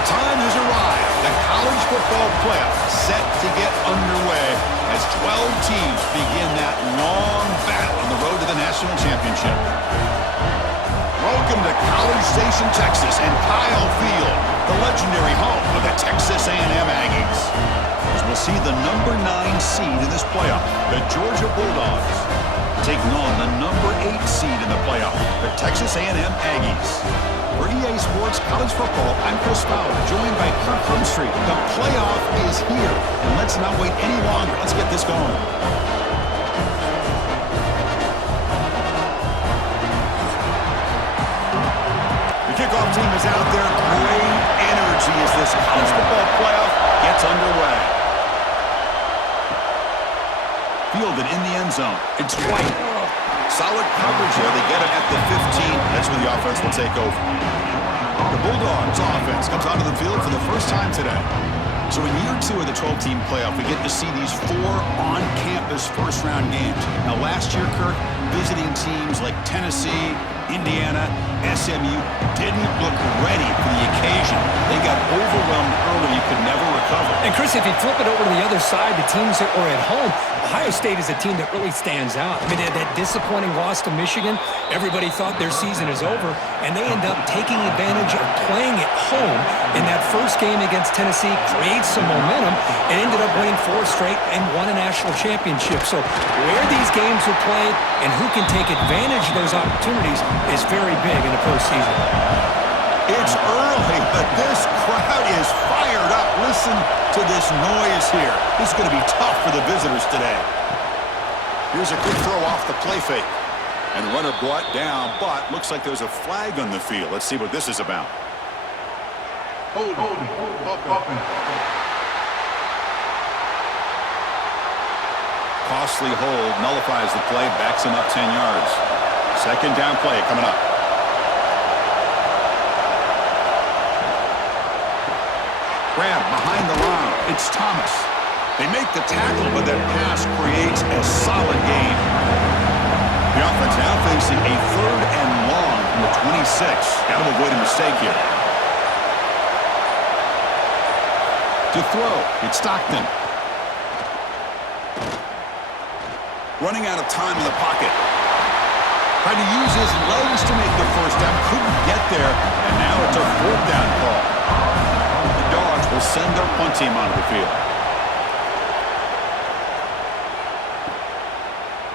The time has arrived. The college football playoff set to get underway as 12 teams begin that long battle on the road to the national championship. Welcome to College Station, Texas, and Kyle Field, the legendary home of the Texas A&M Aggies. As we'll see the number 9 seed in this playoff, the Georgia Bulldogs, taking on the number 8 seed in the playoff, the Texas A&M Aggies. For EA Sports College Football, I'm Chris Fowler, joined by Kirk Crumstreet. The playoff is here, and let's not wait any longer. Let's get this going. The kickoff team is out there. Great energy as this college football playoff gets underway. Fielded in the end zone. It's White. Solid coverage there. They get it at the 15. That's where the offense will take over. The Bulldogs offense comes onto the field for the first time today. So in year 2 of the 12-team playoff, we get to see these 4 on-campus first-round games. Now, last year, Kirk, visiting teams like Tennessee, Indiana, SMU didn't look ready for the occasion. They got overwhelmed early. You could never recover. And, Chris, if you flip it over to the other side, the teams that were at home, Ohio State is a team that really stands out. I mean, they had that disappointing loss to Michigan. Everybody thought their season is over, and they end up taking advantage of playing at home in that first game against Tennessee, create some momentum, and ended up winning 4 straight and won a national championship. So where these games are played and who can take advantage of those opportunities is very big in the postseason. It's early, but this crowd is fired up. Listen to this noise here. This is going to be tough for the visitors today. Here's a good throw off the play fake. And the runner brought down, but looks like there's a flag on the field. Let's see what this is about. Hold. Costly hold, nullifies the play, backs him up 10 yards. Second down play coming up. Grab behind the line. It's Thomas. They make the tackle, but that pass creates a solid gain. The offense now facing a 3rd and long from the 26. Got to avoid a mistake here. To throw, it's Stockton. Running out of time in the pocket. Tried to use his legs to make the first down. Couldn't get there, and now it's a 4th down call. The Dogs will send their punt team onto the field.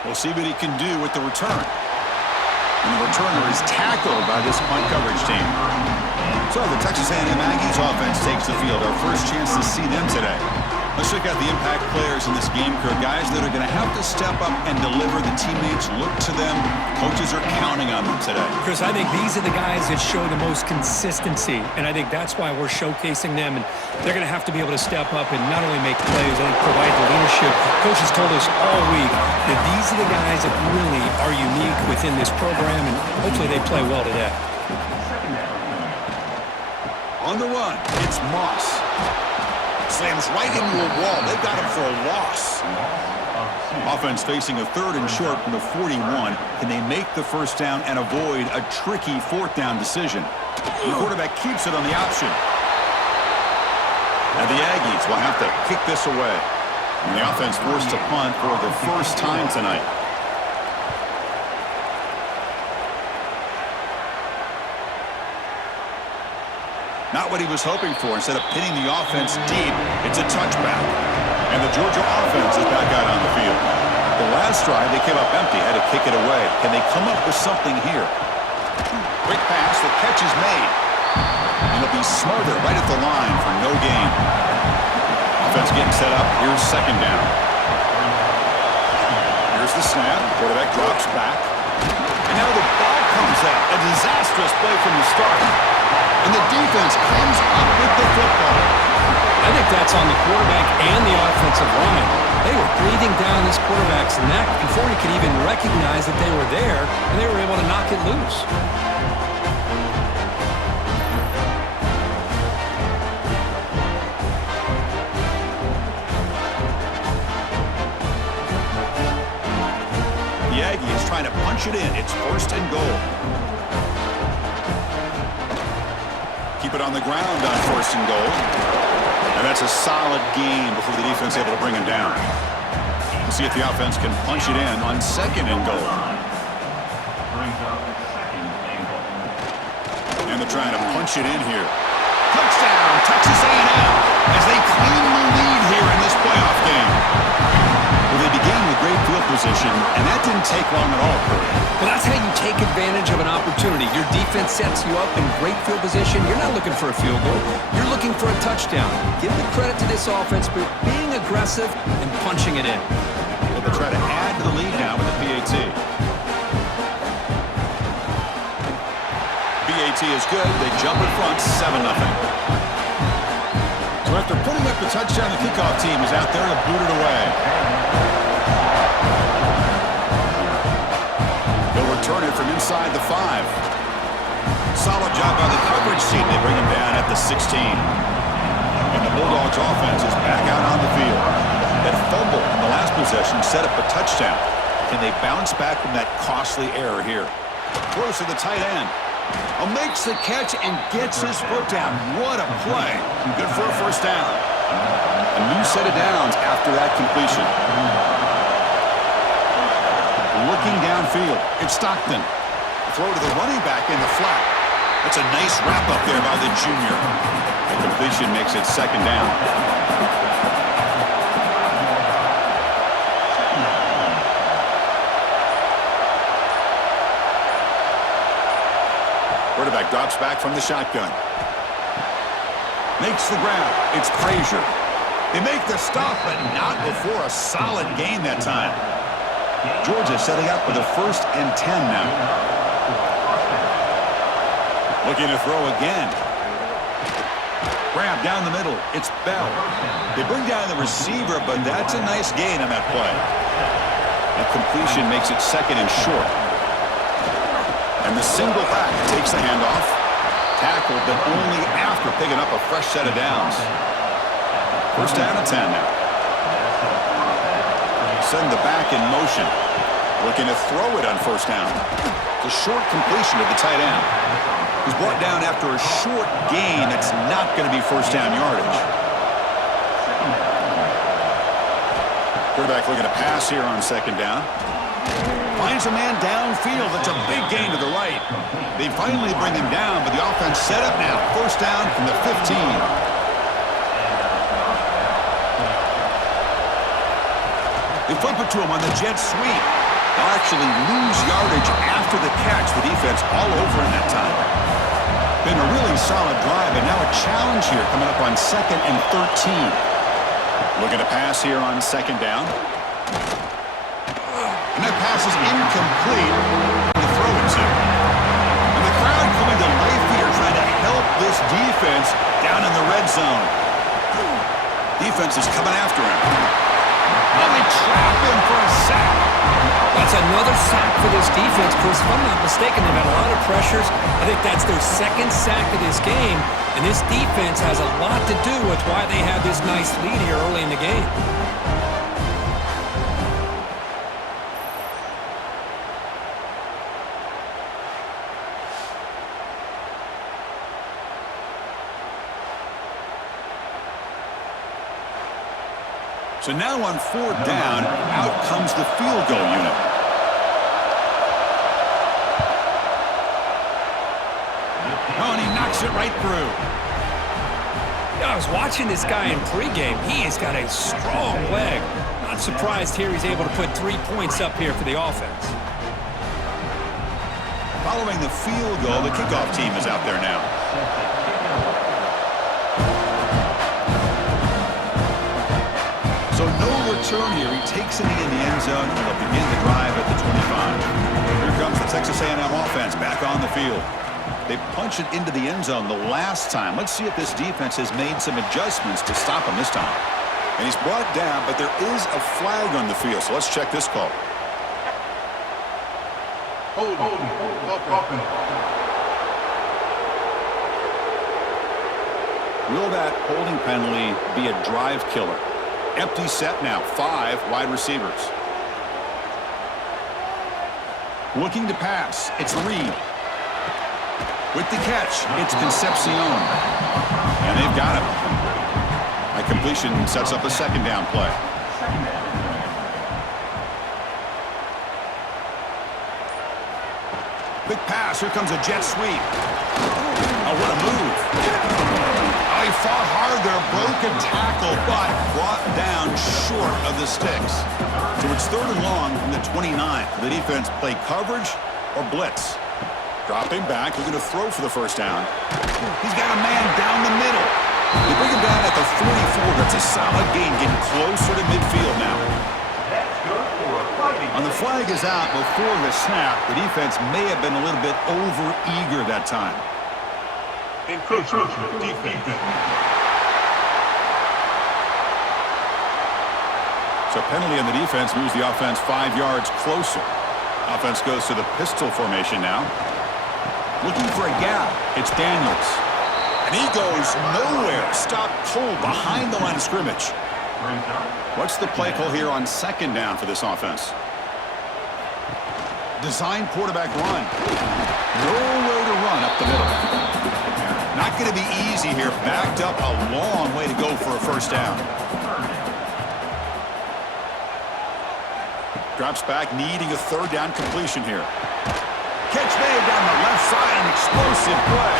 We'll see what he can do with the return. And the returner is tackled by this punt coverage team. So the Texas A&M Aggies offense takes the field. Our first chance to see them today. Let's check out the impact players in this game, Kirk. Guys that are going to have to step up and deliver. The teammates look to them. Coaches are counting on them today. Chris, I think these are the guys that show the most consistency, and I think that's why we're showcasing them. And they're going to have to be able to step up and not only make plays, I think provide the leadership. Coaches told us all week that these are the guys that really are unique within this program, and hopefully they play well today. On the run, it's Moss. Slams right into a wall. They got him for a loss. Offense facing a 3rd and short from the 41. Can they make the first down and avoid a tricky 4th down decision? The quarterback keeps it on the option. And the Aggies will have to kick this away. And the offense forced to punt for the first time tonight. Not what he was hoping for. Instead of pinning the offense deep, it's a touchback. And the Georgia offense is back out on the field. The last drive, they came up empty, had to kick it away. Can they come up with something here? Quick pass, the catch is made. And it'll be smothered right at the line for no gain. Offense getting set up. Here's 2nd down. Here's the snap. Quarterback drops back. And now the ball comes out. A disastrous play from the start. And the defense comes up with the football. I think that's on the quarterback and the offensive line. They were breathing down this quarterback's neck before he could even recognize that they were there, and they were able to knock it loose. The Aggies trying to punch it in. It's 1st and goal. keep it on the ground on 1st and goal. And that's a solid gain before the defense able to bring him down. We'll see if the offense can punch it in on 2nd and goal. And they're trying to punch it in here. Touchdown, Texas A&M, as they claim the lead here in this playoff game. Well, they began with great field position, and that didn't take long at all, Kurt. Well, that's how you take advantage of an opportunity. Your defense sets you up in great field position. You're not looking for a field goal. You're looking for a touchdown. Give the credit to this offense for being aggressive and punching it in. Well, they'll try to add to the lead now with the PAT. PAT is good. They jump in front, 7-0. So after putting up the touchdown, the kickoff team is out there to boot it away. They'll return it from inside the 5. Solid job by the coverage team. They bring him down at the 16. And the Bulldogs offense is back out on the field. That fumble in the last possession set up a touchdown. Can they bounce back from that costly error here? Close to the tight end. Makes the catch and gets his foot down. What a play. Good for a 1st down. A new set of downs after that completion. Looking downfield, it's Stockton. Throw to the running back in the flat. That's a nice wrap-up there by the junior. The completion makes it 2nd down. Quarterback drops back from the shotgun. Makes the grab. It's Frazier. They make the stop, but not before a solid gain that time. Georgia setting up with a 1st and 10 now. Looking to throw again. Grab down the middle. It's Bell. They bring down the receiver, but that's a nice gain on that play. The completion makes it 2nd and short. And the single back takes the handoff. Tackled, but only after picking up a fresh set of downs. 1st down and 10 now. Send the back in motion. Looking to throw it on 1st down. It's a short completion to the tight end. He's brought down after a short gain that's not going to be 1st down yardage. Quarterback looking to pass here on 2nd down. Finds a man downfield. That's a big gain to the right. They finally bring him down, but the offense set up now. 1st down from the 15. They flip it to him on the jet sweep. They'll actually lose yardage after the catch. The defense all over in that time. Been a really solid drive, and now a challenge here coming up on 2nd and 13. Looking to pass here on 2nd down. And that pass is incomplete to throw it to. And the crowd coming to life here, trying to help this defense down in the red zone. Defense is coming after him. And they trap him for a sack. That's another sack for this defense, Chris. If I'm not mistaken, they've had a lot of pressures. I think that's their 2nd sack of this game. And this defense has a lot to do with why they have this nice lead here early in the game. So now on 4th down, out comes the field goal unit. Oh, and he knocks it right through. I was watching this guy in pregame. He has got a strong leg. Not surprised here he's able to put 3 points up here for the offense. Following the field goal, the kickoff team is out there now. So no return here. He takes it in the end zone, and they'll begin the drive at the 25. Here comes the Texas A&M offense back on the field. They punch it into the end zone the last time. Let's see if this defense has made some adjustments to stop him this time. And he's brought down, but there is a flag on the field, so let's check this call. Hold up. Will that holding penalty be a drive killer? Empty set now, 5 wide receivers. Looking to pass, it's Reed. With the catch, it's Concepcion. And they've got him. A completion sets up a second down play. Quick pass. Here comes a jet sweep. Oh, what a move. Oh, he fought hard there. Broke a tackle, but brought down short of the sticks. So it's 3rd and long from the 29. The defense play coverage or blitz. Dropping back. Looking to throw for the first down. He's got a man down the middle. They bring him down at the 44. That's a solid gain, getting closer to midfield now. And the flag is out before the snap. The defense may have been a little bit over-eager that time. Encroachment defense. So penalty on the defense moves the offense 5 yards closer. Offense goes to the pistol formation now. Looking for a gap. It's Daniels. And he goes nowhere. Stop cold behind the line of scrimmage. What's the play call here on second down for this offense? Design quarterback run. Nowhere to run up the middle. Not going to be easy here. Backed up a long way to go for a first down. Drops back, needing a 3rd down completion here. Catch made down the left side, an explosive play.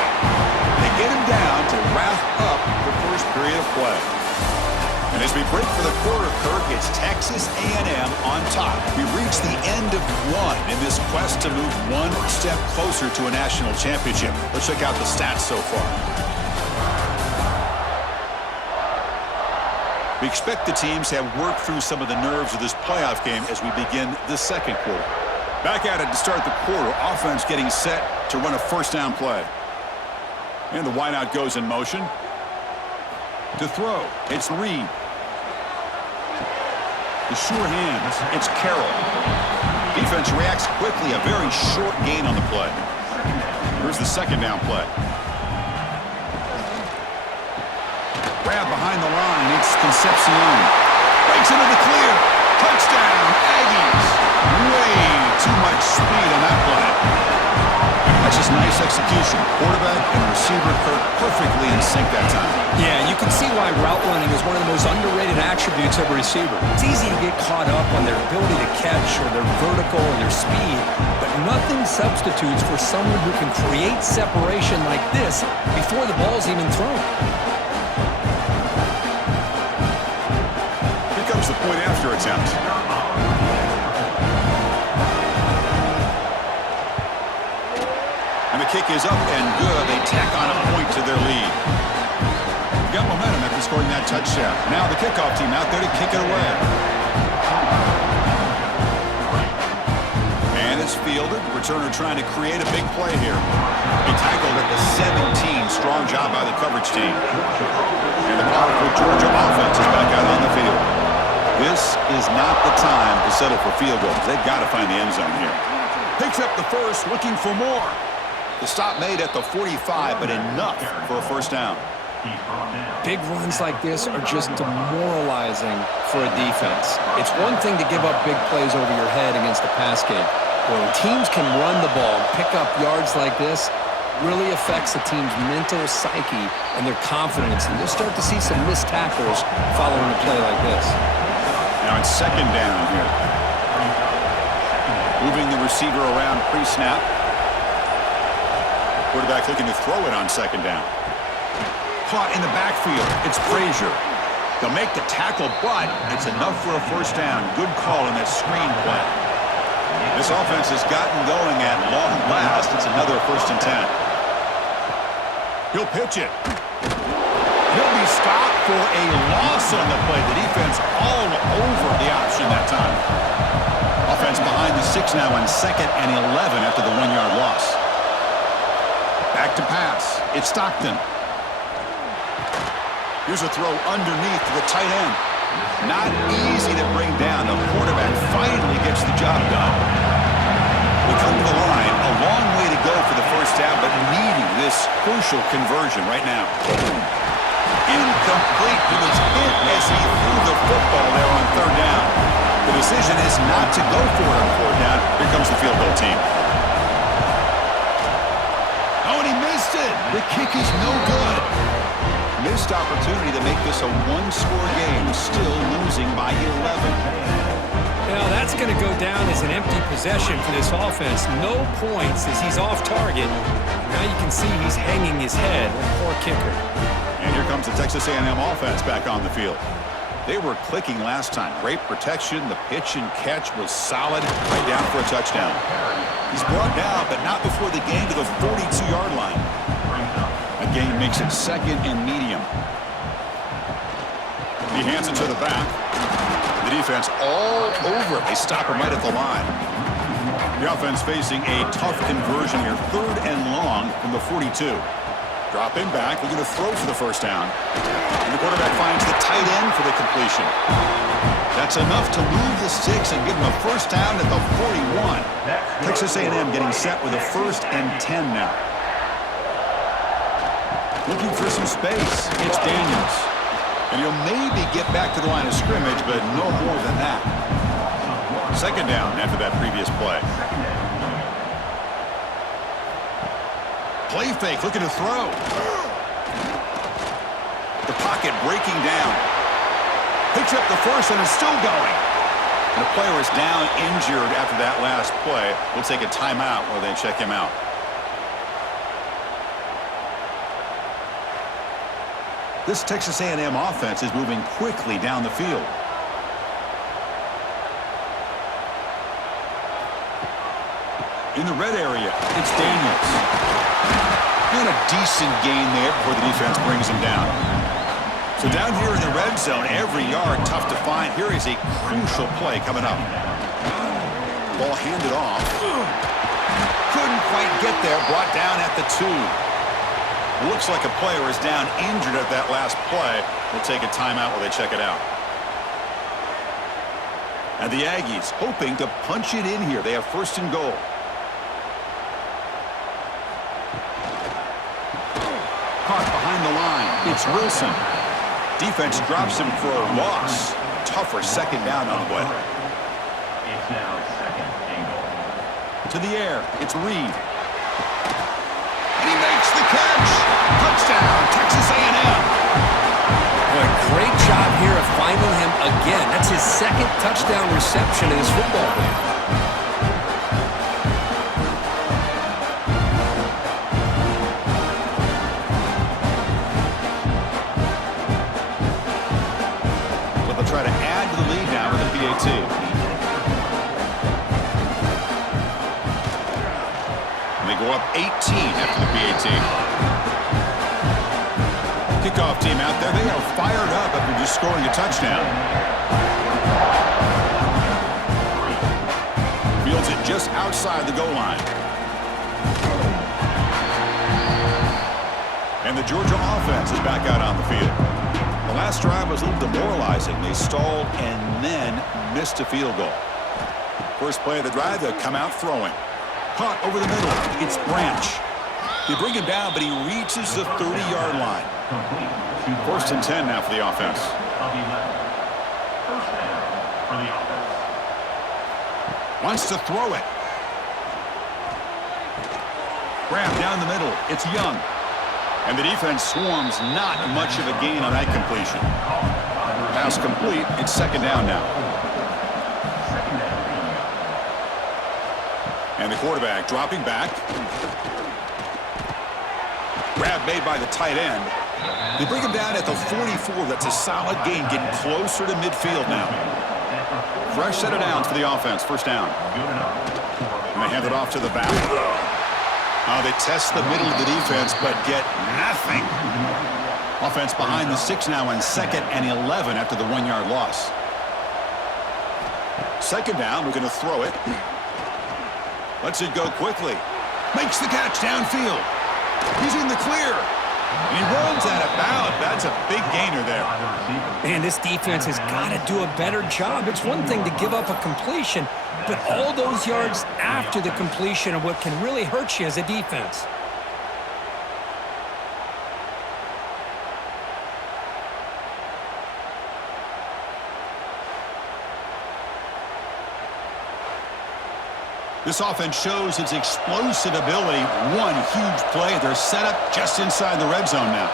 They get him down to wrap up the first period of play. And as we break for the quarter, Kirk, it's Texas A&M on top. We reach the end of one in this quest to move one step closer to a national championship. Let's check out the stats so far. We expect the teams to have worked through some of the nerves of this playoff game as we begin the second quarter. Back at it to start the quarter. Offense getting set to run a first down play. And the wideout goes in motion. To throw, it's Reed. The sure hands, it's Carroll. Defense reacts quickly, a very short gain on the play. Here's the second down play. Grab behind the line, it's Concepcion. Breaks into the clear. Touchdown, Aggies. Way too much speed on that play. That's just nice execution. Quarterback and receiver Kirk perfectly in sync that time. Yeah, you can see why route running is one of the most underrated attributes of a receiver. It's easy to get caught up on their ability to catch or their vertical or their speed, but nothing substitutes for someone who can create separation like this before the ball's even thrown. Here comes the point after attempt. And the kick is up and good. They tack on a point to their lead. Got momentum after scoring that touchdown. Now the kickoff team out there to kick it away. And it's fielded. Returner trying to create a big play here. He tackled at the 17. Strong job by the coverage team. And the powerful Georgia offense is back out on the field. This is not the time to settle for field goals. They've got to find the end zone here. Picks up the first, looking for more. The stop made at the 45, but enough for a first down. Big runs like this are just demoralizing for a defense. It's one thing to give up big plays over your head against the pass game. When teams can run the ball, pick up yards like this, really affects the team's mental psyche and their confidence. And you'll start to see some missed tackles following a play like this. Now it's second down here. Moving the receiver around pre-snap. Quarterback looking to throw it on second down. Caught in the backfield. It's Frazier. They'll make the tackle, but it's enough for a first down. Good call in that screen play. This offense has gotten going at long last. It's another 1st and 10. He'll pitch it. He'll be stopped for a loss on the play. The defense all over the option that time. Offense behind the 6 now on 2nd and 11 after the 1-yard loss. Back to pass. It's Stockton. Here's a throw underneath to the tight end. Not easy to bring down. The quarterback finally gets the job done. We come to the line. A long way to go for the first down, but needing this crucial conversion right now. Incomplete. He was hit as he threw the football there on 3rd down. The decision is not to go for it on 4th down. Here comes the field goal team. Oh, and he missed. The kick is no good. Missed opportunity to make this a one-score game, still losing by 11. Now that's going to go down as an empty possession for this offense. No points as he's off target. Now you can see he's hanging his head. Poor kicker. And here comes the Texas A&M offense back on the field. They were clicking last time. Great protection. The pitch and catch was solid. Right down for a touchdown. He's brought down, but not before the gain to the 42-yard line. A gain makes it second and medium. He hands it to the back. The defense all over it. They stop him right at the line. The offense facing a tough conversion here. 3rd and long from the 42. Dropping back. Looking to throw for the first down. And the quarterback finds the tight end for the completion. That's enough to move the sticks and give him a first down at the 41. Texas A&M getting set with a 1st and 10 now. Looking for some space. It's Daniels. And he'll maybe get back to the line of scrimmage, but no more than that. 2nd down after that previous play. Play fake, looking to throw. The pocket breaking down. Picks up the first and is still going. And the player is down injured after that last play. We'll take a timeout while they check him out. This Texas A&M offense is moving quickly down the field. In the red area, it's Daniels. Doing a decent gain there before the defense brings him down. So down here in the red zone, every yard tough to find. Here is a crucial play coming up. Ball handed off. Couldn't quite get there. Brought down at the 2. Looks like a player is down injured at that last play. We'll take a timeout while they check it out. And the Aggies hoping to punch it in here. They have 1st and goal. Caught behind the line. It's Wilson. Defense drops him for a loss. Tougher 2nd down on the way. It's now 2nd and goal. To the air. It's Reed. And he makes the catch. Touchdown, Texas A&M. Boy, great job here of finding him again. That's his 2nd touchdown reception in his football game. So they'll try to add to the lead now with a PAT. And they go up 18 after the PAT. Kickoff team out there. They are fired up after just scoring a touchdown. Fields it just outside the goal line. And the Georgia offense is back out on the field. The last drive was a little demoralizing. They stalled and then missed a field goal. First play of the drive, they'll come out throwing. Caught over the middle. It's Branch. They bring him down, but he reaches the 30-yard line. 1st and 10 now for the offense. First down for the offense. Wants to throw it. Grab down the middle. It's Young. And the defense swarms. Not much of a gain on that completion. Pass complete. It's 2nd down now. And the quarterback dropping back. Grab made by the tight end. They bring him down at the 44. That's a solid gain, getting closer to midfield now. Fresh set of downs for the offense. 1st down. And they hand it off to the back. They test the middle of the defense, but get nothing. Offense behind the 6 now on 2nd and 11 after the 1-yard loss. 2nd down, we're going to throw it. Lets it go quickly. Makes the catch downfield. He's in the clear. And he runs out of bounds. That's a big gainer there. Man, this defense has got to do a better job. It's one thing to give up a completion, but all those yards after the completion are what can really hurt you as a defense. This offense shows its explosive ability. One huge play. They're set up just inside the red zone now.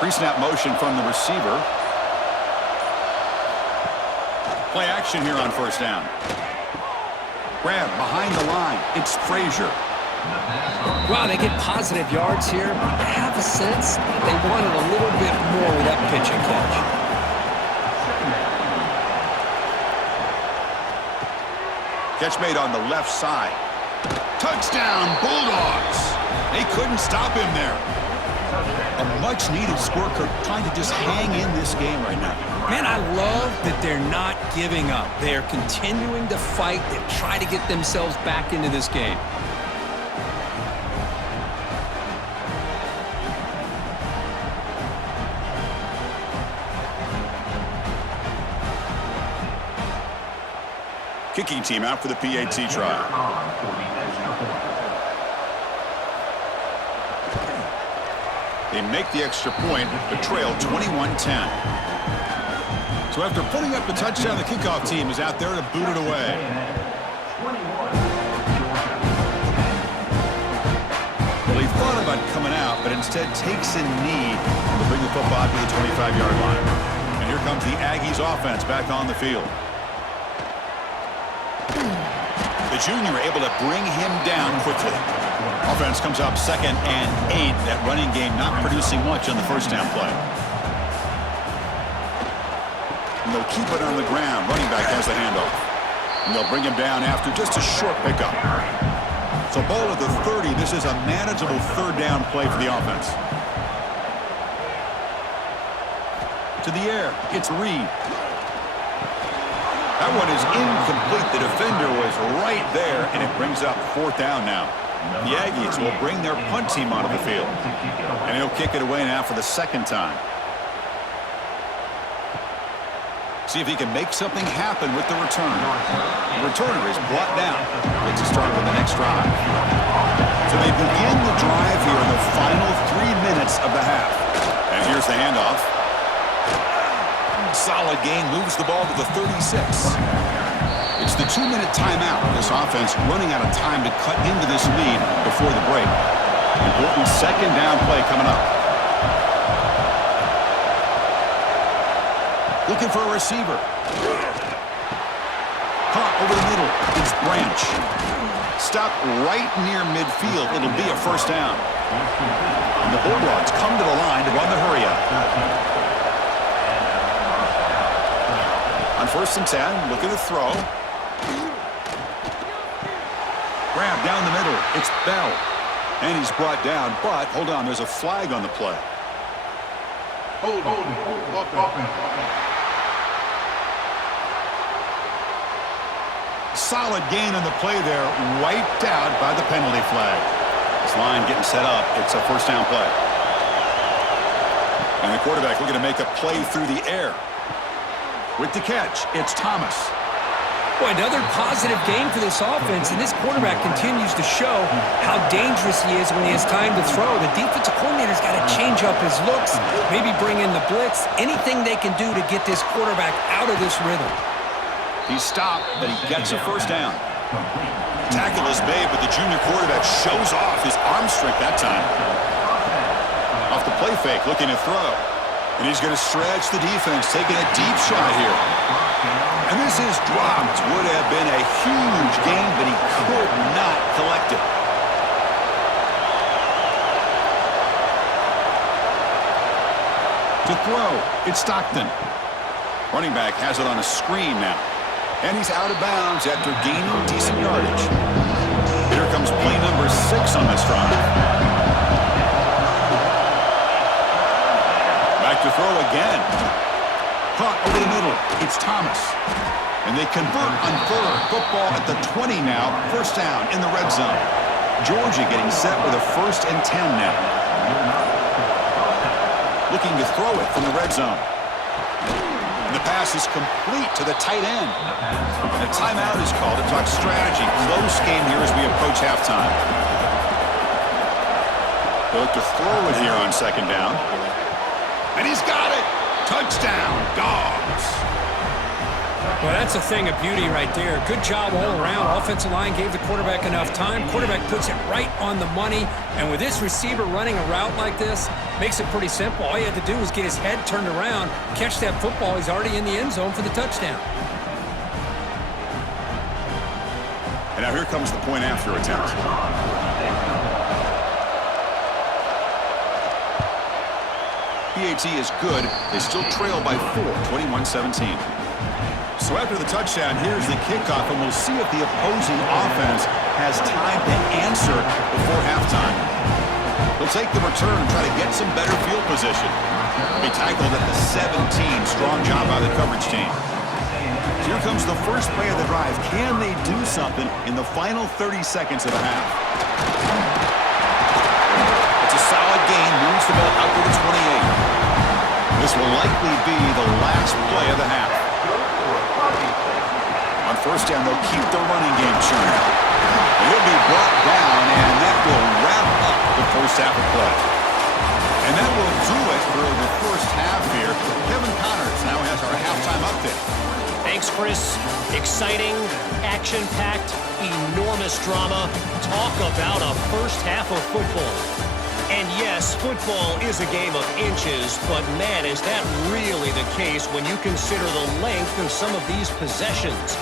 Pre-snap motion from the receiver. Play action here on first down. Grab behind the line. It's Frazier. Wow, they get positive yards here. I have a sense that they wanted a little bit more with that pitch and catch. Catch made on the left side. Touchdown, Bulldogs. They couldn't stop him there. A much-needed score, trying to just hang in this game right now. Man, I love that they're not giving up. They're continuing to fight and try to get themselves back into this game. Kicking team out for the PAT trial. They make the extra point, but trail 21-10. So after putting up the touchdown, the kickoff team is out there to boot it away. Well, he thought about coming out, but instead takes a knee to bring the football to the 25-yard line. And here comes the Aggies offense back on the field. The junior able to bring him down quickly. Offense comes up 2nd and 8. That running game not producing much on the first down play. And they'll keep it on the ground. Running back has the handoff. And they'll bring him down after just a short pickup. So ball at the 30. This is a manageable third down play for the offense. To the air. It's Reed. That one is incomplete. The defender was right there, and it brings up 4th down now. The Aggies will bring their punt team onto the field. And he'll kick it away now for the 2nd time. See if he can make something happen with the return. The returner is brought down. Let's start with the next drive. So they begin the drive here in the final 3 minutes of the half. And here's the handoff. Solid gain, moves the ball to the 36. It's the 2-minute timeout. This offense running out of time to cut into this lead before the break. Important 2nd down play coming up. Looking for a receiver. Caught over the middle. It's Branch. Stopped right near midfield. It'll be a first down. And the Bulldogs come to the line to run the hurry up. On 1st and 10, look at the throw. Grab down the middle. It's Bell. And he's brought down, but hold on, there's a flag on the play. Hold on. Solid gain on the play there, wiped out by the penalty flag. This line getting set up. It's a first down play. And the quarterback looking to make a play through the air. With the catch, it's Thomas. Boy, another positive game for this offense, and this quarterback continues to show how dangerous he is when he has time to throw. The defensive coordinator's got to change up his looks, maybe bring in the blitz, anything they can do to get this quarterback out of this rhythm. He's stopped, but he gets a first down. Tackle is made, but the junior quarterback shows off his arm strength that time. Off the play fake, looking to throw. And he's going to stretch the defense, taking a deep shot here. And this is dropped. Would have been a huge gain, but he could not collect it. To throw, it's Stockton. Running back has it on a screen now. And he's out of bounds after gaining decent yardage. Here comes play number 6 on this drive. Back to throw again. Caught over the middle. It's Thomas. And they convert on 3rd. Football at the 20 now. First down in the red zone. Georgia getting set with a 1st and 10 now. Looking to throw it from the red zone. And the pass is complete to the tight end. And a timeout is called to talk strategy. Close game here as we approach halftime. They look to throw it here on 2nd down. And he's got it. Touchdown, Dogs. Well, that's a thing of beauty right there. Good job all around. Offensive line gave the quarterback enough time. Quarterback puts it right on the money. And with this receiver running a route like this, makes it pretty simple. All you had to do was get his head turned around, catch that football. He's already in the end zone for the touchdown. And now here comes the point after attempt. PAT is good. They still trail by 4, 21-17. So after the touchdown, here's the kickoff, and we'll see if the opposing offense has time to answer before halftime. He'll take the return and try to get some better field position. He'll be tackled at the 17. Strong job by the coverage team. So here comes the first play of the drive. Can they do something in the final 30 seconds of the half? It's a solid gain. Moves the ball out to the 28. This will likely be the last play of the half. On first down, they'll keep the running game churning. He'll be brought down, and that will wrap up the first half of play. And that will do it for the first half here. Kevin Connors now has our halftime update. Thanks, Chris. Exciting, action-packed, enormous drama. Talk about a first half of football. And yes, football is a game of inches, but man, is that really the case when you consider the length of some of these possessions.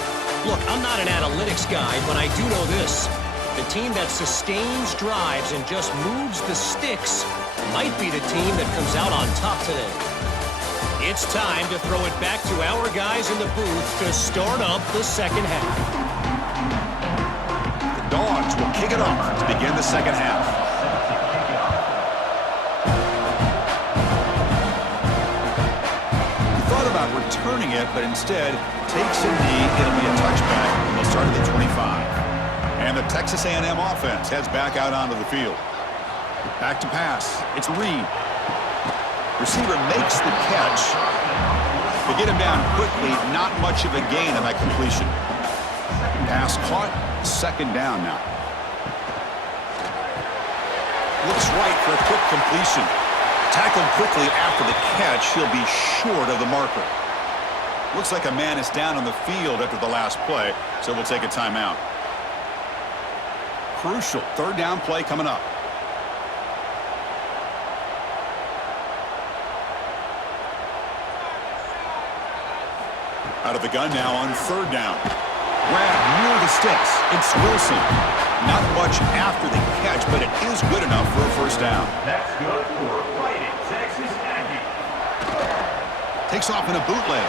Look, I'm not an analytics guy, but I do know this. The team that sustains drives and just moves the sticks might be the team that comes out on top today. It's time to throw it back to our guys in the booth to start up the second half. The Dogs will kick it off to begin the second half. He thought about returning it, but instead takes a knee. It'll be a touchback. They'll start at the 25. And the Texas A&M offense heads back out onto the field. Back to pass. It's Reed. Receiver makes the catch. To get him down quickly, not much of a gain on that completion. Pass caught, second down now. Looks right for a quick completion. Tackled quickly after the catch, he'll be short of the marker. Looks like a man is down on the field after the last play, so we'll take a timeout. Crucial third down play coming up. Out of the gun now on third down. Grab near the sticks. It's Wilson. Not much after the catch, but it is good enough for a first down. That's good for Fighting Texas Aggies. Takes off in a bootleg.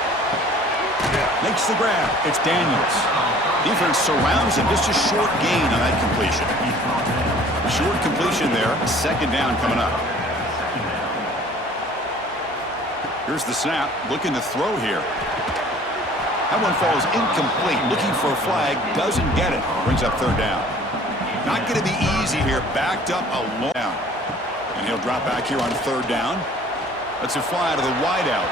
Makes the grab. It's Daniels. Defense surrounds him. Just a short gain on that completion. Short completion there. Second down coming up. Here's the snap. Looking to throw here. That one falls incomplete. Looking for a flag. Doesn't get it. Brings up third down. Not going to be easy here. Backed up a long down. And he'll drop back here on third down. That's a fly out of the wideout.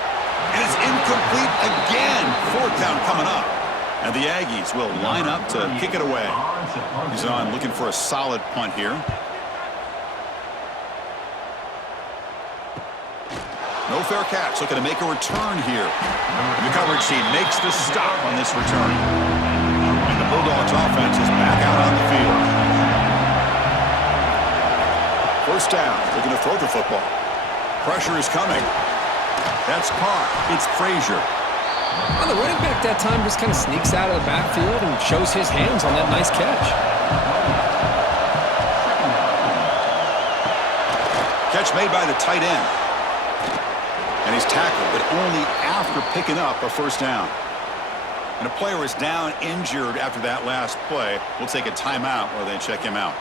And it's incomplete again. Fourth down coming up. And the Aggies will line up to kick it away. He's on looking for a solid punt here. No fair catch. Looking to make a return here. The coverage team makes the stop on this return. And the Bulldogs offense is back out on the field. First down. Looking to throw the football. Pressure is coming. That's caught. It's Frazier. Well, the running back that time just kind of sneaks out of the backfield and shows his hands on that nice catch. Catch made by the tight end. And he's tackled, but only after picking up a first down. And a player is down injured after that last play. We'll take a timeout while they check him out.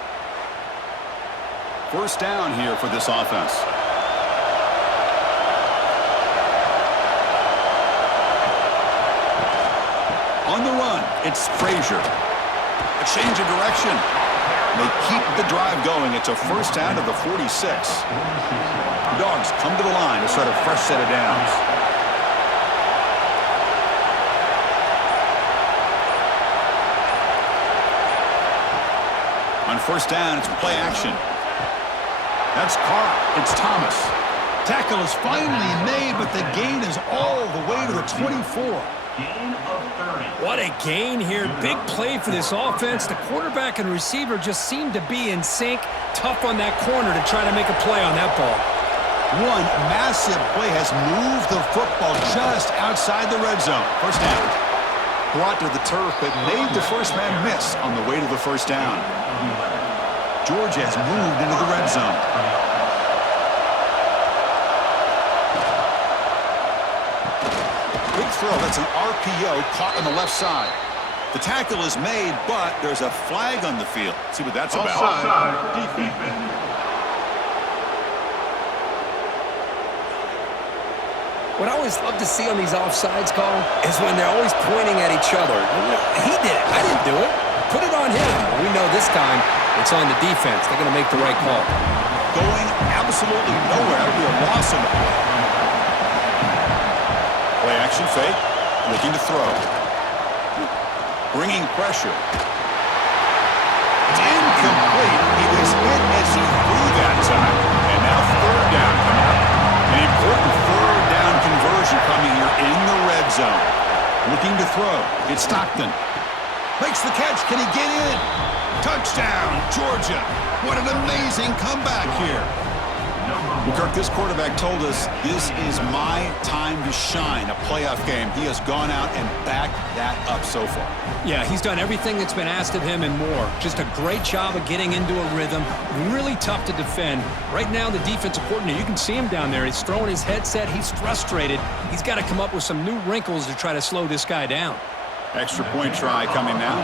First down here for this offense. On the run, it's Frazier. A change of direction. They keep the drive going. It's a first down to the 46. The Dogs come to the line to start a fresh set of downs. On first down, it's play action. That's caught. It's Thomas. Tackle is finally made, but the gain is all the way to the 24. Gain of 30. What a gain here. Big play for this offense. The quarterback and receiver just seem to be in sync. Tough on that corner to try to make a play on that ball. One massive play has moved the football just outside the red zone. First down. Brought to the turf, but made the first man miss on the way to the first down. Georgia has moved into the red zone. Big throw. That's an RPO caught on the left side. The tackle is made, but there's a flag on the field. Let's see what that's about. Offside. Defense. What I always love to see on these offsides, Call, is when they're always pointing at each other. He did it. I didn't do it. Put it on him. We know this time it's on the defense. They're going to make the right call. Going absolutely nowhere. That would be a loss on the play. Play action fake. Looking to throw. Bringing pressure. It's incomplete. He was hit as he threw that time. And now third down coming up. An important third down conversion coming here in the red zone. Looking to throw. It's Stockton. Makes the catch. Can he get in? Touchdown, Georgia. What an amazing comeback here. Kirk, this quarterback told us this is my time to shine, a playoff game. He has gone out and backed that up so far. Yeah, he's done everything that's been asked of him and more. Just a great job of getting into a rhythm. Really tough to defend. Right now, the defensive coordinator, you can see him down there. He's throwing his headset. He's frustrated. He's got to come up with some new wrinkles to try to slow this guy down. Extra point try coming now.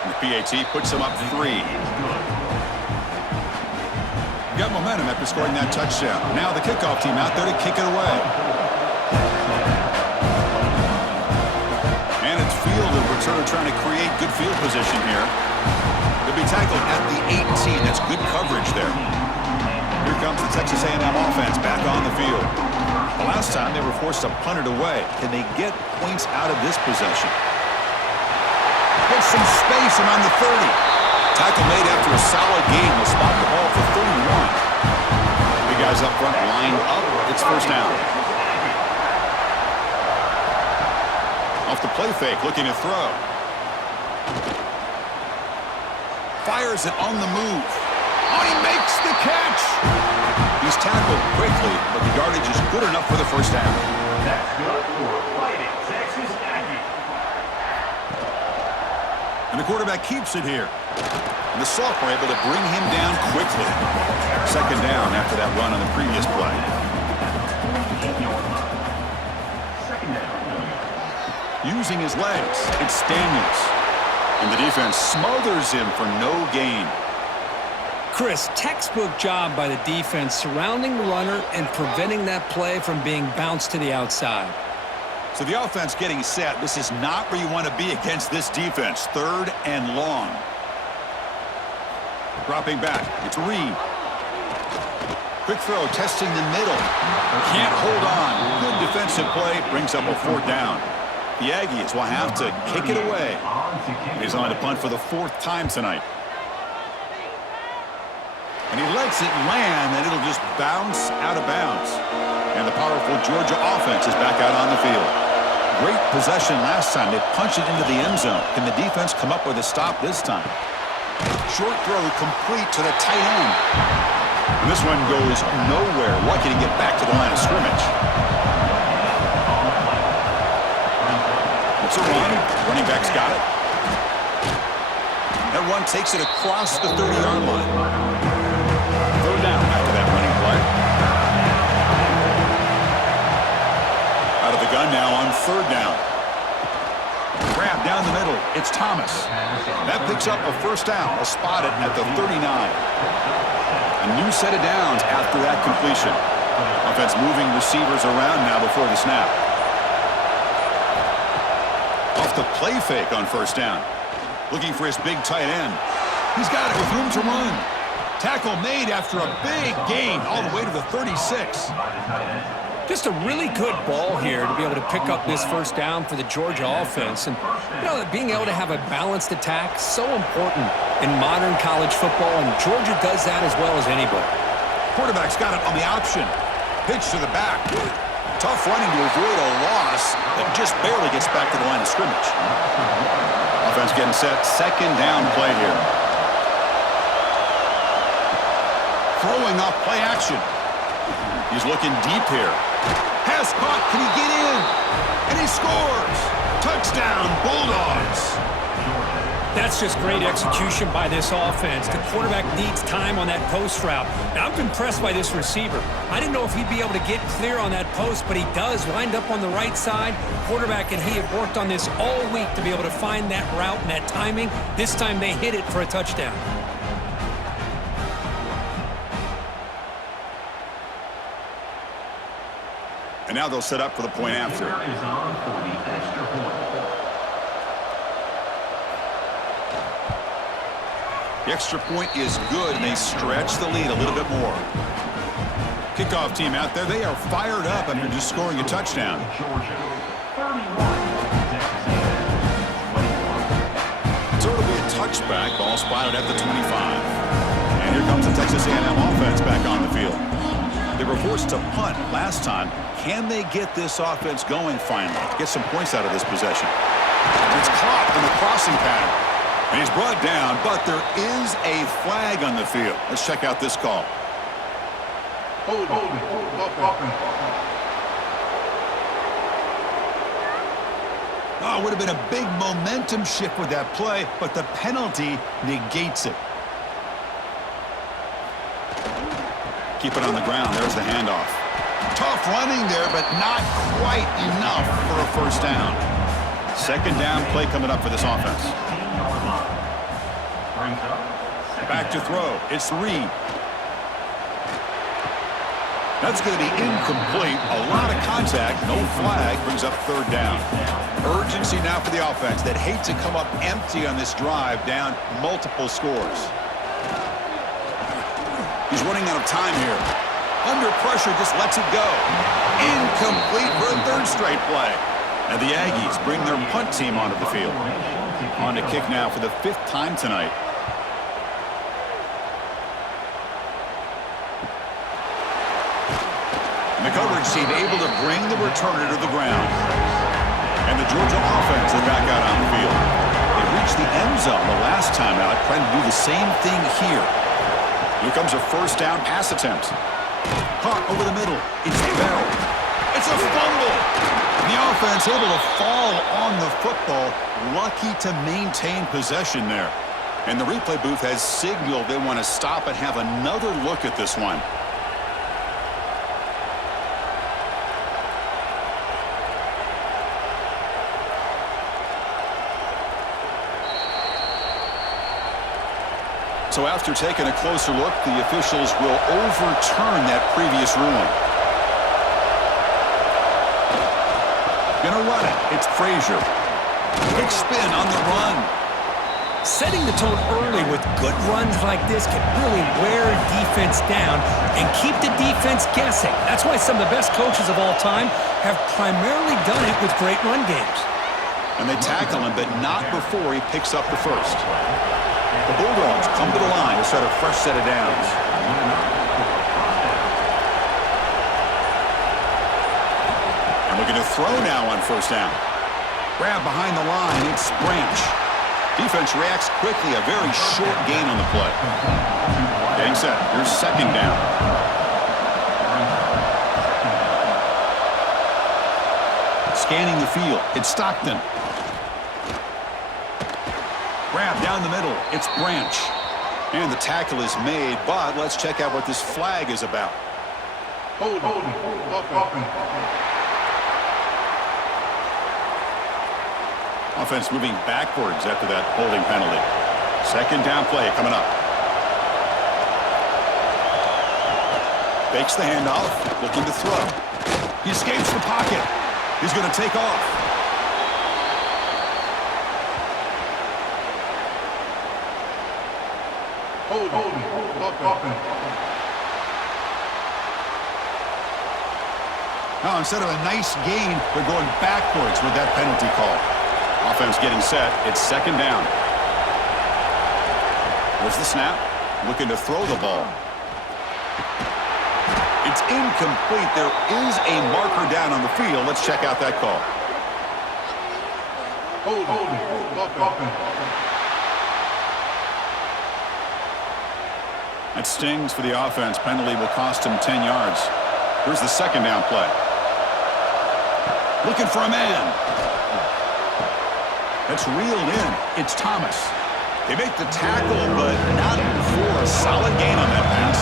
And the PAT puts him up 3. Got momentum after scoring that touchdown. Now the kickoff team out there to kick it away. And it's fielded. Returner trying to create good field position here. They'll be tackled at the 18. That's good coverage there. Here comes the Texas A&M offense back on the field. The last time they were forced to punt it away. Can they get points out of this possession? Get some space around the 30. Tackle made after a solid game. Will spot the ball for 31. The guys up front lined up. It's first down. Off the play fake, looking to throw. Fires it on the move. Oh, he makes the catch. He's tackled quickly, but the yardage is good enough for the first down. That's good for Fighting Texas Aggies. And the quarterback keeps it here. And the sophomore able to bring him down quickly. Second down after that run on the previous play. Second down. Using his legs, it's Daniels. And the defense smothers him for no gain. Chris, textbook job by the defense surrounding the runner and preventing that play from being bounced to the outside. So the offense getting set. This is not where you want to be against this defense. Third and long. Dropping back. It's Reed. Quick throw, testing the middle. Can't hold on. Good defensive play. Brings up a fourth down. The Aggies will have to kick it away. He's on to punt for the 4th time tonight. And he lets it land, and it'll just bounce out of bounds. And the powerful Georgia offense is back out on the field. Great possession last time. They punched it into the end zone. Can the defense come up with a stop this time? Short throw complete to the tight end. And this one goes nowhere. Lucky to get back to the line of scrimmage. It's a run. Running back's got it. That run takes it across the 30-yard line. Third down after that running play. Out of the gun now on third down. Grab down the middle. It's Thomas. That picks up a first down. A spotted at the 39. A new set of downs after that completion. Offense moving receivers around now before the snap. Off the play fake on first down. Looking for his big tight end. He's got it with room to run. Tackle made after a big gain all the way to the 36. Just a really good ball here to be able to pick up this first down for the Georgia offense. And, you know, being able to have a balanced attack, so important in modern college football, and Georgia does that as well as anybody. Quarterback's got it on the option. Pitch to the back. Tough running to avoid a loss that just barely gets back to the line of scrimmage. Offense getting set. Second down play here. Throwing off play action. He's looking deep here. Has caught. Can he get in? And he scores. Touchdown, Bulldogs. That's just great execution by this offense. The quarterback needs time on that post route. Now, I'm impressed by this receiver. I didn't know if he'd be able to get clear on that post, but he does. Lined up on the right side. Quarterback and he have worked on this all week to be able to find that route and that timing. This time they hit it for a touchdown. And now they'll set up for the point after. Is on for the extra point. The extra point is good, and they stretch the lead a little bit more. Kickoff team out there, they are fired up after just scoring a touchdown. Georgia, 31. Texas A&M, 21. So it'll be a touchback, ball spotted at the 25. And here comes the Texas A&M offense back on the field. They were forced to punt last time. Can they get this offense going finally? Get some points out of this possession. It's caught in the crossing pattern. And he's brought down, but there is a flag on the field. Let's check out this call. Hold on. Oh, it would have been a big momentum shift with that play, but the penalty negates it. Keep it on the ground. There's the handoff. Tough running there, but not quite enough for a first down. Second down play coming up for this offense. Back to throw. It's Reed. That's going to be incomplete. A lot of contact. No flag. Brings up third down. Urgency now for the offense that hate to come up empty on this drive, down multiple scores. He's running out of time here. Under pressure, just lets it go. Incomplete for a third straight play. And the Aggies bring their punt team onto the field. On to kick now for the 5th time tonight. And the coverage team able to bring the returner to the ground. And the Georgia offense is back out on the field. They reached the end zone the last time out, trying to do the same thing here. Here comes a first down pass attempt. Caught over the middle. It's Bell. It's a fumble. The offense able to fall on the football. Lucky to maintain possession there. And the replay booth has signaled they want to stop and have another look at this one. So after taking a closer look, the officials will overturn that previous ruling. Gonna run it. It's Frazier. Big spin on the run. Setting the tone early with good runs like this can really wear defense down and keep the defense guessing. That's why some of the best coaches of all time have primarily done it with great run games. And they tackle him, but not before he picks up the first. The Bulldogs come to the line to start a fresh set of downs. And looking to throw now on first down. Grab behind the line, it's Branch. Defense reacts quickly, a very short gain on the play. Getting set, here's second down. Scanning the field, it's Stockton. Grab down the middle. It's Branch. And the tackle is made, but let's check out what this flag is about. Offense moving backwards after that holding penalty. Second down play coming up. Fakes the handoff, looking to throw. He escapes the pocket. He's going to take off. Now, instead of a nice gain, they're going backwards with that penalty call. Offense getting set. It's second down. There's the snap. Looking to throw the ball. It's incomplete. There is a marker down on the field. Let's check out that call. That stings for the offense. Penalty will cost him 10 yards. Here's the second down play. Looking for a man. That's reeled in. It's Thomas. They make the tackle, but not for a solid gain on that pass.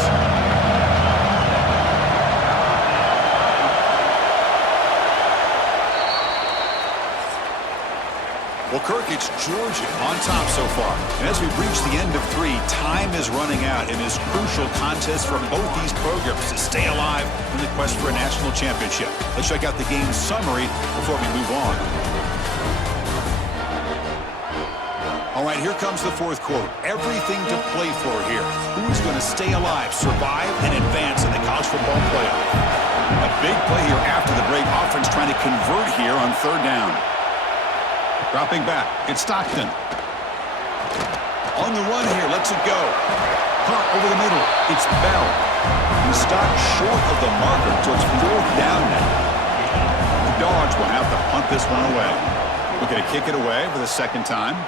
Well, Kirk, it's Georgia on top so far. And as we reach the end of 3, time is running out in this crucial contest for both these programs to stay alive in the quest for a national championship. Let's check out the game summary before we move on. All right, here comes the fourth quarter. Everything to play for here. Who's going to stay alive, survive, and advance in the college football playoff? A big play here after the break. Offense trying to convert here on third down. Dropping back, it's Stockton. On the run here, lets it go. Punt over the middle, it's Bell. He's stopped short of the marker, so it's fourth down now. The Dogs will have to punt this one away. Looking to kick it away for the second time.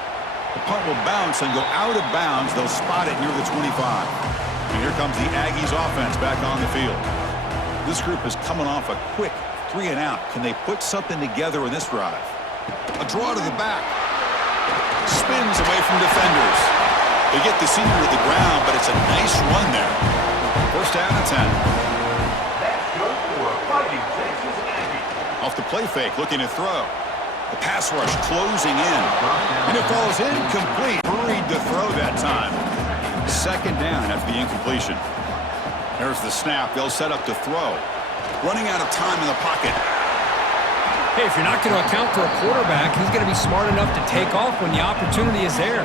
The punt will bounce and go out of bounds. They'll spot it near the 25. And here comes the Aggies offense back on the field. This group is coming off a quick 3 and out. Can they put something together in this drive? A draw to the back. Spins away from defenders. They get the senior to the ground, but it's a nice run there. First down and 10. That's good for a fighting Texas Aggies. Off the play fake, looking to throw. The pass rush closing in. And it falls incomplete. Hurried to throw that time. Second down after the incompletion. There's the snap. They'll set up to throw. Running out of time in the pocket. Hey, if you're not going to account for a quarterback, he's going to be smart enough to take off when the opportunity is there.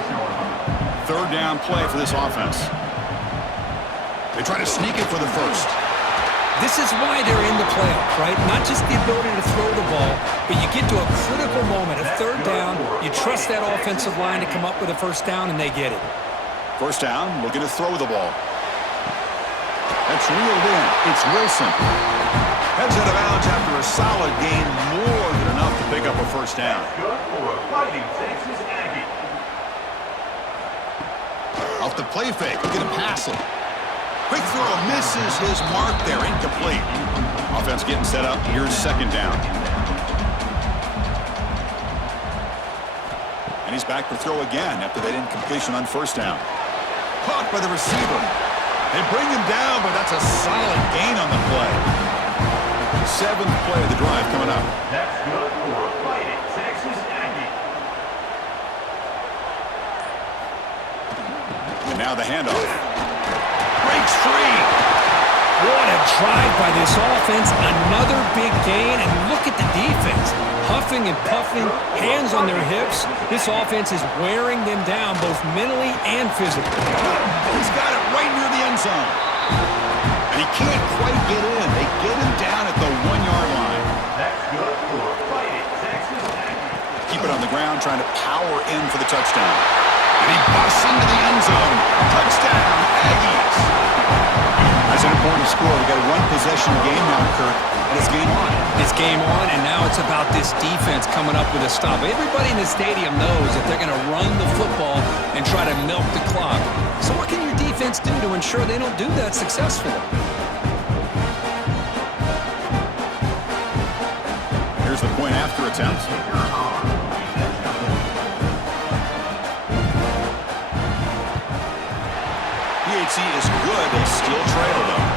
Third down play for this offense. They try to sneak it for the first. This is why they're in the playoffs, right? Not just the ability to throw the ball, but you get to a critical moment, a third down, you trust that offensive line to come up with a first down, and they get it. First down, looking to throw the ball. That's reeled in. It's Wilson. Heads out of bounds after a solid gain, more than enough to pick up a first down. Good for a fighting Texas Aggies. Off the play fake, looking to pass it. Quick throw, misses his mark there, incomplete. Offense getting set up, here's second down. And he's back to throw again after that incompletion on first down. Caught by the receiver. They bring him down, but that's a solid gain on the play. Seventh play of the drive coming up. That's good for a fighting Texas Aggies. And now the handoff. Breaks free. What a drive by this offense. Another big gain, and look at the defense. Huffing and puffing, hands on their hips. This offense is wearing them down both mentally and physically. He's got it right near the end zone. And he can't quite get in. They get him down at the 1-yard line. That's good for a fighting Texas Aggies. Keep it on the ground, trying to power in for the touchdown. And he busts into the end zone. Touchdown, Aggies. That's an important score. We've got a one-possession game now, Kirk, and it's game on. It's game on, and now it's about this defense coming up with a stop. Everybody in the stadium knows that they're going to run the football and try to milk the clock. So what can your defense do to ensure they don't do that successfully? Here's the point after attempt. PHC is good. They still trail, though.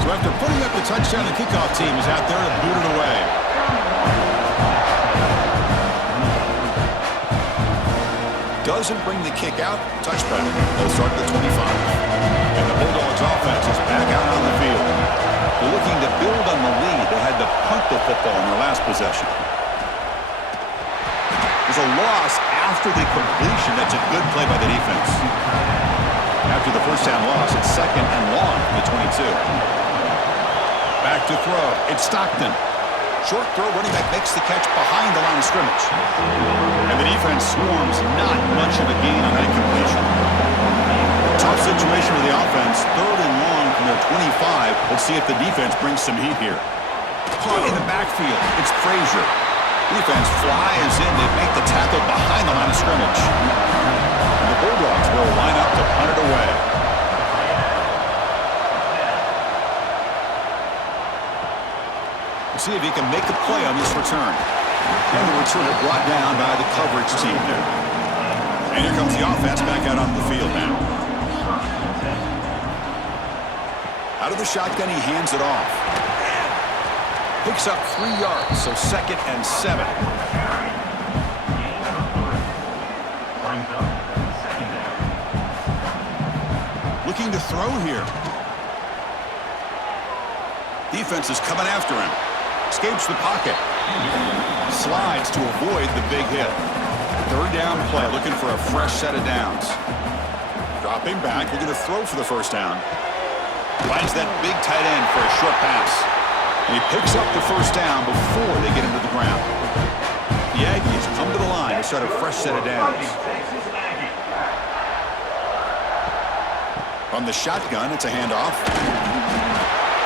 So after putting up the touchdown, the kickoff team is out there to boot it away. Doesn't bring the kick out. Touchback. They'll start at the 25. And the Bulldogs offense is back out on the field. They're looking to build on the lead. They had to punt the football in their last possession. There's a loss after the completion. That's a good play by the defense. After the first down loss, it's second and long from the 22. Back to throw. It's Stockton. Short throw, running back makes the catch behind the line of scrimmage. And the defense swarms, not much of a gain on that completion. Tough situation for the offense. Third and long from from their 25. Let's see if the defense brings some heat here. Caught in the backfield. It's Frazier. Defense flies in to make the tackle behind the line of scrimmage. And the Bulldogs will line up to punt it away. Let's see if he can make the play on this return. And the returner brought down by the coverage team there. And here comes the offense back out onto the field now. Out of the shotgun, he hands it off. Picks up 3 yards, so 2nd and 7. Looking to throw here. Defense is coming after him. Escapes the pocket. Slides to avoid the big hit. 3rd down play, looking for a fresh set of downs. Dropping back, looking to throw for the 1st down. Finds that big tight end for a short pass. And he picks up the 1st down before they get into the ground. The Aggies come to the line to start a fresh set of downs. From the shotgun, it's a handoff.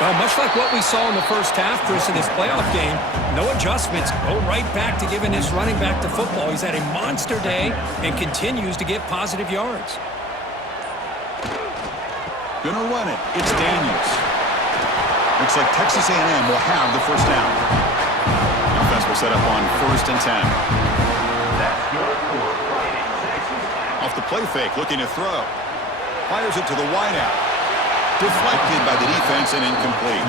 Well, much like what we saw in the first half, Chris, in this playoff game, no adjustments. Go right back to giving his running back to football. He's had a monster day and continues to get positive yards. Gonna run it. It's Daniels. Looks like Texas A&M will have the 1st down. Offense will set up on 1st and 10. Off the play fake, looking to throw. Fires it to the wideout. Deflected by the defense and incomplete.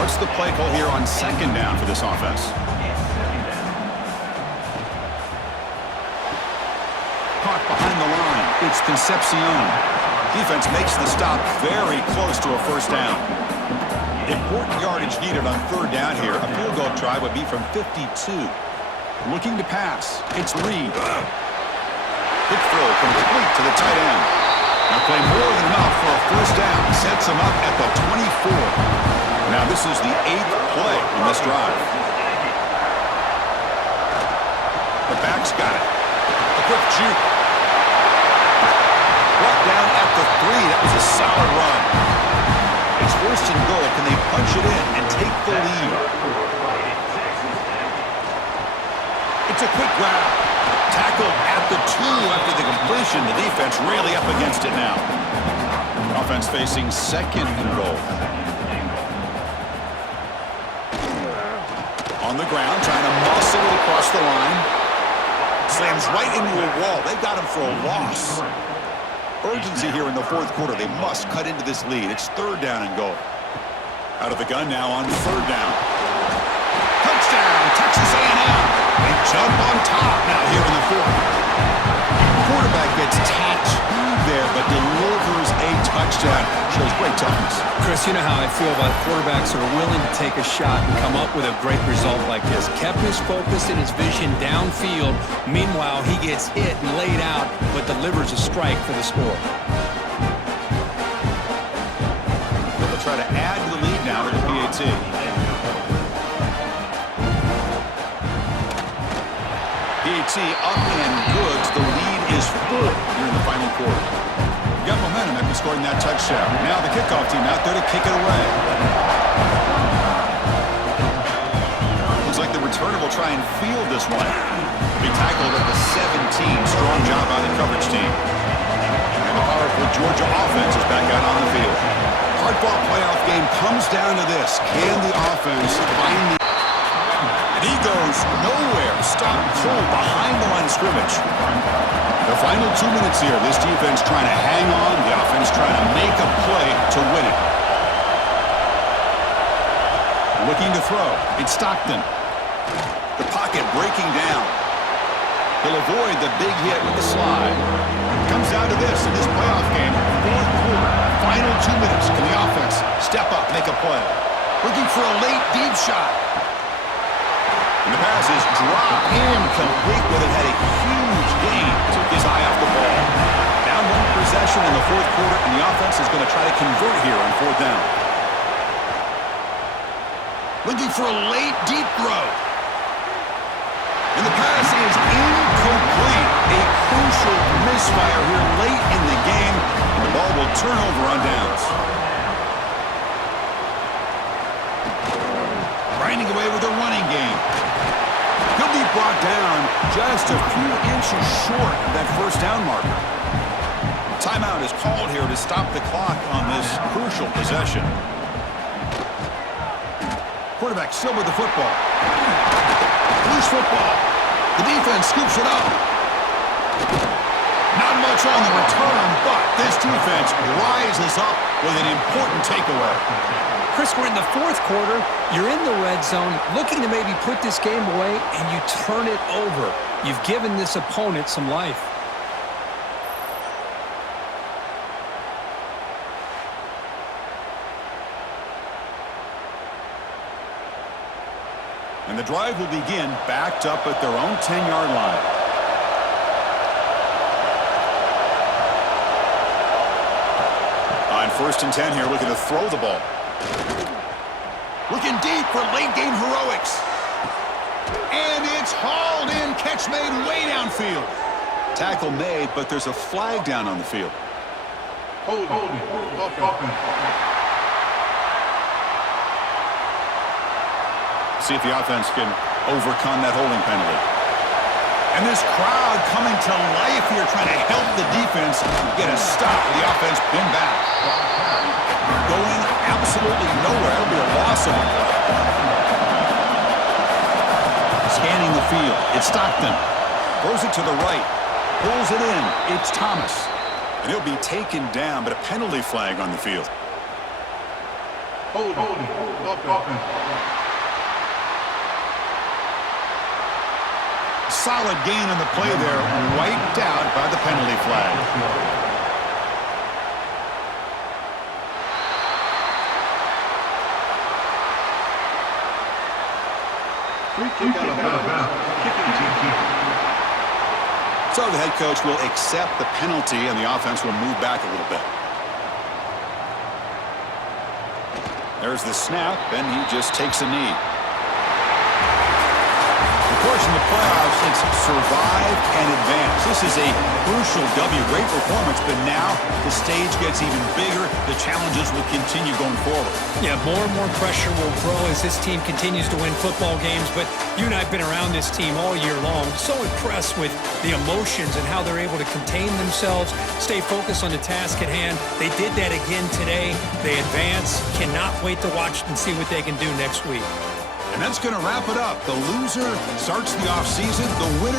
What's the play call here on 2nd down for this offense? Caught behind the line. It's Concepcion. Defense makes the stop very close to a 1st down. Important yardage needed on 3rd down here. A field goal try would be from 52. Looking to pass. It's Reed. Quick throw complete to the tight end. Now play more than enough for a 1st down. Sets him up at the 24. Now this is the 8th play in this drive. The back's got it. A quick juke. Brought down at the 3. That was a solid run. It's 1st and goal. Can they punch it in and take the lead? It's a quick grab. Tackled at the 2 after the completion. The defense really up against it now. Offense facing 2nd and goal. On the ground, trying to muscle it across the line. Slams right into a wall. They've got him for a loss. Urgency here in the 4th quarter. They must cut into this lead. It's 3rd down and goal. Out of the gun now on 3rd down. Touchdown, Texas A&M. They jump on top now here in the 4th. Quarterback gets tattooed there, but delivers a touchdown. Shows great toughness. Chris, you know how I feel about quarterbacks who are willing to take a shot and come up with a great result like this. Kept his focus and his vision downfield. Meanwhile, he gets hit and laid out, but delivers a strike for the score. They'll try to add to the lead now to the PAT. PAT up and good. The lead is 4 here in the final quarter. Got momentum after scoring that touchdown. Now the kickoff team out there to kick it away. Looks like the returner will try and field this one. Be tackled at the 17. Strong job by the coverage team. And the powerful Georgia offense is back out on the field. Hard-fought playoff game comes down to this. Can the offense find the... And he goes nowhere. Stop cold behind the line of scrimmage. The final 2 minutes here. This defense trying to hang on. The offense trying to make a play to win it. Looking to throw. It's Stockton. The pocket breaking down. He'll avoid the big hit with the slide. Comes down to this in this playoff game. 4th quarter. Final 2 minutes. Can the offense step up, make a play? Looking for a late deep shot. And the pass is dropped incomplete, but it had a huge gain. Took his eye off the ball. Down 1 possession in the 4th quarter, and the offense is going to try to convert here on 4th down. Looking for a late deep throw. And the pass is incomplete. A crucial misfire here late in the game, and the ball will turn over on downs. brought down just a few inches short of that first down marker. Timeout is called here to stop the clock on this crucial possession. Quarterback still with the football. Loose football. The defense scoops it up. Not much on the return, but this defense rises up with an important takeaway. Chris, we're in the fourth quarter. You're in the red zone, looking to maybe put this game away, and you turn it over. You've given this opponent some life. And the drive will begin backed up at their own 10-yard line. On 1st and 10 here, looking to throw the ball. Looking deep for late-game heroics. And it's hauled in. Catch made way downfield. Tackle made, but there's a flag down on the field. Hold it. See if the offense can overcome that holding penalty. And this crowd coming to life here, trying to help the defense get a stop with the offense pinned back. Going absolutely nowhere. It'll be a loss of a play. Scanning the field. It's Stockton. Throws it to the right. Pulls it in. It's Thomas. And he'll be taken down, but a penalty flag on the field. Hold it. Solid gain on the play there, wiped out by the penalty flag. So the head coach will accept the penalty and the offense will move back a little bit. There's the snap, and he just takes a knee. Of course, in the playoffs, it's survive and advance. This is a crucial W. Great performance, but now the stage gets even bigger. The challenges will continue going forward. Yeah, more and more pressure will grow as this team continues to win football games, but you and I have been around this team all year long. So impressed with the emotions and how they're able to contain themselves, stay focused on the task at hand. They did that again today. They advance. Cannot wait to watch and see what they can do next week. And that's going to wrap it up. The loser starts the offseason. The winner